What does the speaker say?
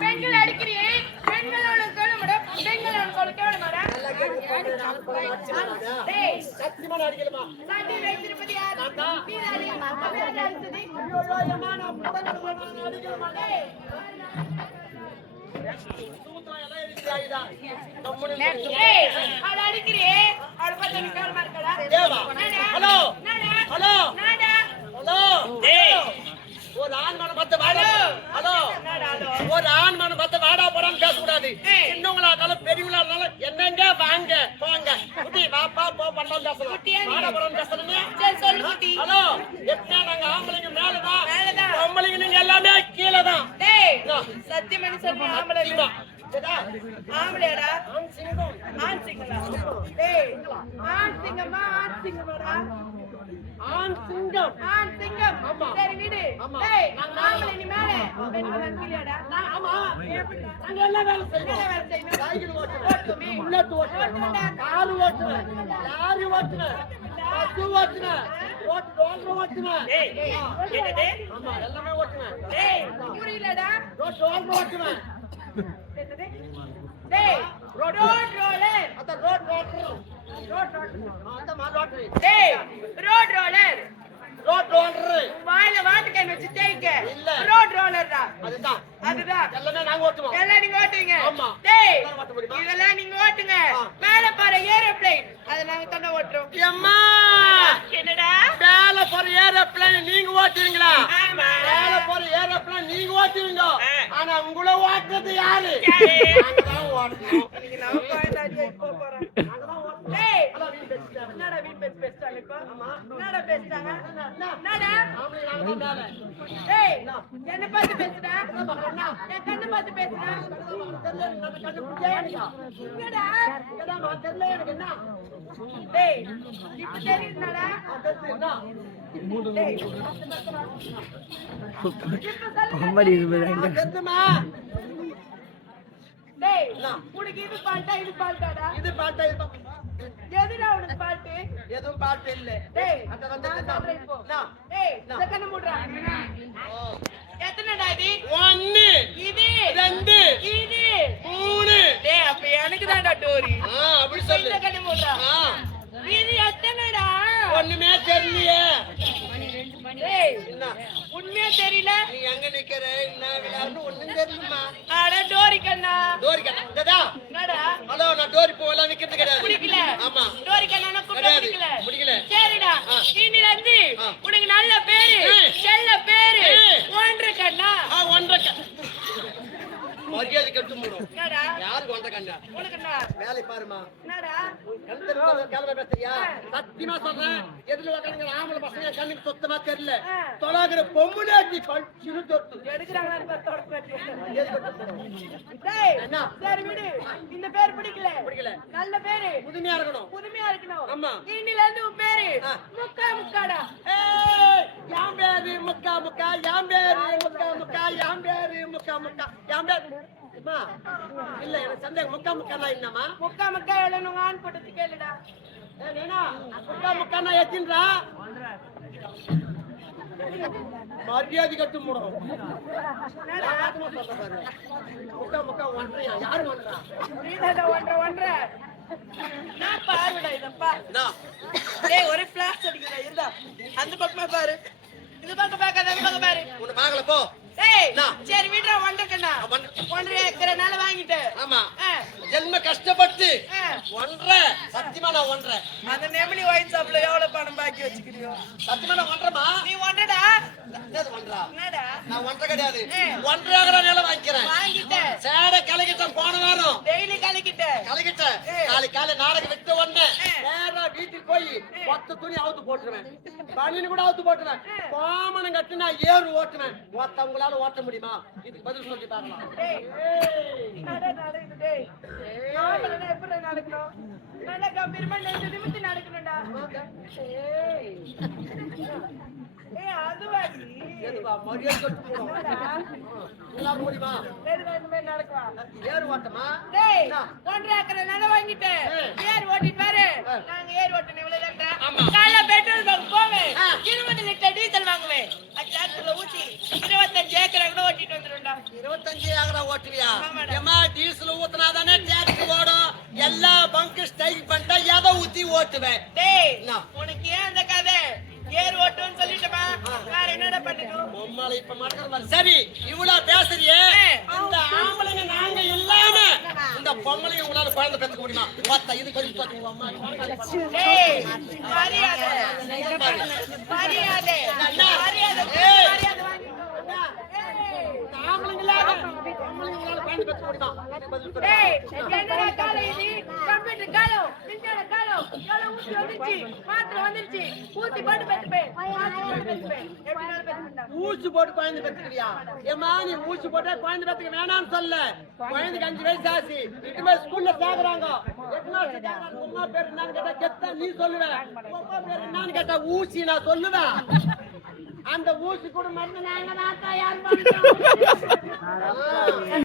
பெண்கள் அடிக்கிறீ பெண்களோட சொல்லுமட பெண்களோட சொல்ல மேடம் நல்லா கேட்டு டேய் சத்தியமா அடிக்கலமா சாட்டி வைத்திருப்பது யார் நீ அடிக்கமா அப்பவே அடிச்சது ஐயோ அம்மா நான் புடங்க அடிக்கலமா டேய் சூத்ரா எல்லாம் எரிச்சாயிடா ஏய் அவள அடிக்கிறீ அவள பத்தி நீ கால் மார்க்கடா தேவா ஹலோ ஹலோ நாடா ஹலோ டேய் ஒரு ஆண் மன பத்த வாடா ஹலோ ஒரு ஆண் மன பத்த வாடா போறான்னு பேச கூடாது சின்னவங்களா இருந்தாலும் பெரியவங்களா இருந்தாலும் என்னங்க வாங்க போங்க குட்டி வாப்பா போ பண்ணலாம் பேசலாம் வாடா போறான்னு பேசுறீங்க சரி சொல்லு குட்டி ஹலோ எப்ப நாங்க ஆம்பளைங்க மேலதான் ஆம்பளைங்க நீங்க எல்லாமே கீழே தான் டேய் சத்தியமணி சொல்லி ஆம்பளை ஆம்பளைடா ஆண் சிங்கமா டேய் ஆண் சிங்கமாடா ஆண் சிங்கம் ஆமா சரி விடு டேய் ஆம்பளை நீ மேல பெண்கள் கீழடா ஆமா நாங்க எல்லாம் வேலை செய்யணும் சைக்கிள் ஓட்டுறேன் புல்லட் ஓட்டுறேன் கார் ஓட்டுறேன் லாரி ஓட்டுறேன் பஸ் ஓட்டுறேன் ரோட் ஓட்டுறேன் என்னது ஆமா எல்லாமே ஓட்டுறேன் டேய் புரியலடா ரோட் ஓட்டுறேன் என்னது டேய் ரோட் ரோலர் அத ரோட் ஓட்டுறோம் அந்த மாதிரி ஓட்டுறேன் டேய் ரோட் ரோலர் வாயில வாட்டுக்கை வச்சு தேய்க்க இல்ல ரோட் ரோலர்டா அதுதான் எல்லாமே நாங்க ஓட்டுவோம் எல்லாம் நீங்க ஓட்டுவீங்க ஆமா டேய் இதெல்லாம் நீங்க ஓட்டுங்க மேல பாரு ஏரோப்ளேன் அத நாங்க தண்ண ஓட்டுறோம் அம்மா என்னடா மேல போற ஏரோப்ளேன் நீங்க ஓட்டுவீங்களா ஆமா மேல போற ஏரோப்ளேன் நீங்க ஓட்டுவீங்க ஆனா உங்களை ஓட்டுறது யாரு நாங்க தான் ஓட்டணும் நீங்க நம்ம கோயிலாடி போ போறோம் நாங்க தான் ஓட்டணும் டேய் அத வீட் பேசிட்டாங்க என்னடா வீட் பேசிட்டாங்க இப்ப ஆமா என்னடா பேசிட்டாங்க என்னடா ஆம்பளை நாங்க தான் மேல டேய் என்ன பார்த்து பேசுடா என் கண்ணு பார்த்து பேசுடா என்னடா என்னடா தெரியல எனக்கு என்ன டேய் இப்ப தெரியுதுடா டேய் காமெடி இது தெத்துமா டேய் உனக்கு இது பால்ட்டாடா இது பாட்டா இது எதுடா உனக்கு பால்ட்டு எதுவும் பாட்டு இல்ல டேய் அத வந்து நான் சொல்றேன் இப்போ நான் டேய் இந்த கண்ணு மூடுடா எத்தனைடா இது 1 இது 2 இது 3 டேய் அப்ப எனக்கு தான்டா டோரி அப்படி சொல்லு இந்த கண்ணு மூடுடா இது எத்தனைடா ஒண்ணுமே தெரியலையே டேய் என்ன உண்மையா தெரியல நீ எங்க நிக்கிற என்ன விளையாடுன்னு ஒண்ணும் தெரியலமா அட டோரி கண்ணா டோரி கண்ணா டடா என்னடா ஹலோ நான் டோரி போலாம் நிக்கிறது கிடையாது பிடிக்கல ஆமா டோரி கண்ணா கிடையாது பிடிக்கல பிடிக்கல சரிடா இன்னில இருந்து உனக்கு நல்ல பேரு செல்ல பேரு ஒன்றரை கண்ணா ஒன்றரை மரியாதை கட்டு மூடும் என்னடா யாருக்கு ஒன்றரை கண்ணா உனக்குண்ணா வேலை பாருமா என்னடா கிளம்ப பேசுறியா சத்தியமா சொல்றேன் எதுல உட்காந்து ஆம்பளை பசங்க கண்ணுக்கு சுத்தமா தெரியல தொலாகிற பொம்புலாச்சி கழிச்சு தொட்டு எடுக்கிறாங்களான்னு தொடக்க டேய் என்ன சரி விடு இந்த பேர் பிடிக்கல பிடிக்கல நல்ல பேரு புதுமையா இருக்கணும் ஆமா இன்னில இருந்து உன் பேரு முக்காடா யாம் பேரு முக்கா யாம் பேரு முக்கா யாம் பேரு முக்கா யாம் பேரு அம்மா இல்ல எனக்கு சந்தேகம் முக்கா என்னமா முக்கா எல்லாம் ஆண் போட்டு கேளுடா ஏனா முக்கா எத்தின்றா மரியாதை கட்டு மூடும் முக்கா ஒன்றையா யாரு ஒன்றரை நான் பாருடா இதப்பா டேய் ஒரு ஃபிளாஷ் அடிக்குடா இருந்தா அந்த பக்கமா பாரு இந்த பக்கம் பார்க்காத அந்த பக்கம் பாரு உன்னை பார்க்கல போ டேய் சரி விடுடா ஒன்றரைக்கண்ணா ஒன்றரை ஏக்கறனால வாங்கிட்டேன் ஆமா ஜென்ம கஷ்டப்பட்டு ஒன்றரை சத்தியமா நான் ஒன்றரை அந்த நெமிலி ஒயின் ஷாப்ல எவ்வளவு பணம் பாக்கி வச்சுக்கிறியோ சத்தியமா நான் ஒன்றரைமா நீ ஒன்றடா ஒன்றா என்னடா நான் ஒன்றரை கிடையாது ஒன்றரை ஏக்கரா நிலம் வாங்கிட்டேன் சேட கலக்கிட்டேன் போன வாரம் டெய்லி கலக்கிட்டேன் நாளைக்கு காலை நாடகம் விட்ட உடனே நேரா வீட்டுக்கு போய் 10 துணி அவுத்து போட்டுருவேன் பனின்னு கூட அவுத்து போட்டுருவேன் கோமனம் கட்டு நான் ஏறு ஓட்டுவேன் ஒருத்தவங்களால ஓட்ட முடியுமா இதுக்கு பதில் சொல்லி பார்க்கலாம் எப்படி நடக்கணும் நல்லா கம்பீரமா நிமித்தி நடக்கணும்டா மரியாதை உங்களால முடியுமா? இந்த மாதிரி நடக்குவா ஏறு ஓட்டமா? டேய் என்ன? 1.5 ஏக்கர் நிலம் வாங்கிட்டு ஏர் ஓட்டிட்டு பாரு. நாங்க ஏர் ஓட்டணும் இவ்வளவு ஆமா. காலைல பெட்ரோல் பங்க் போவேன். ஆ. 20 லிட்டர் டீசல் வாங்குவேன். டிராக்டர்ல ஊத்தி 25 ஏக்கர் கூட ஓட்டிட்டு வந்துரும்டா. 25 ஏக்கரா ஓட்டுவியா? ஆமாடா. ஏம்மா டீசல் ஊத்துனாதானே டிராக்டர் ஓடும். எல்லா பங்க் ஸ்ட்ரைக் பண்ணிட்டா எதை ஊத்தி ஓட்டுவேன்? டேய் என்ன? உனக்கு ஏன் அந்த கதை? ஏர் ஓட்டுன்னு சொல்லிட்டமா வேற என்னடா பண்ணிக்கணும்? பொம்மால இப்ப மாட்டேன். சரி இவ்வளவு பேசுறியே, இந்த ஆம்பளைங்க நாங்க இல்லாம இந்த பொம்பளைங்க உங்களால குழந்தை பெற்றுக்க முடியுமா? பார்த்தா இது கொஞ்சம் தோத்துங்க அம்மா. டேய் மரியாதை மரியாதை மரியாதை மரியாதை வாங்கிக்கோ. இந்த ஆம்பளைங்க இல்லாம பொம்பளைங்க உங்களால குழந்தை பெற்றுக்க முடியுமா? இதுக்கு பதில் சொல்லு. டேய் என்னடா காலம் இது? கம்ப்யூட்டர் காலம், விஞ்ஞான காலம், எல்லாம் ஊசி வந்துருச்சு, மாத்திரை வந்துருச்சு, ஊசி போட்டு பெத்துப்பேன், எப்படினாலும் பெத்துப்பேன். ஊசி போட்டு குழந்தை பெற்றுக்கிறியா? ஏமா நீ ஊசி போட்டா குழந்தை பெற்றுக்க வேணாம்னு சொல்ல. குழந்தைக்கு 5 வயசு ஆச்சு, இனிமே ஸ்கூல்ல சேர்க்கறாங்க. உமா பேர் என்னன்னு கேட்டா கெத்தா நீ சொல்லுவ. உமா பேர் என்னன்னு கேட்டா ஊசி நான் சொல்லுவேன். அந்த ஊசி கூட மருந்து நாங்க தான் தயார் பண்றோம்.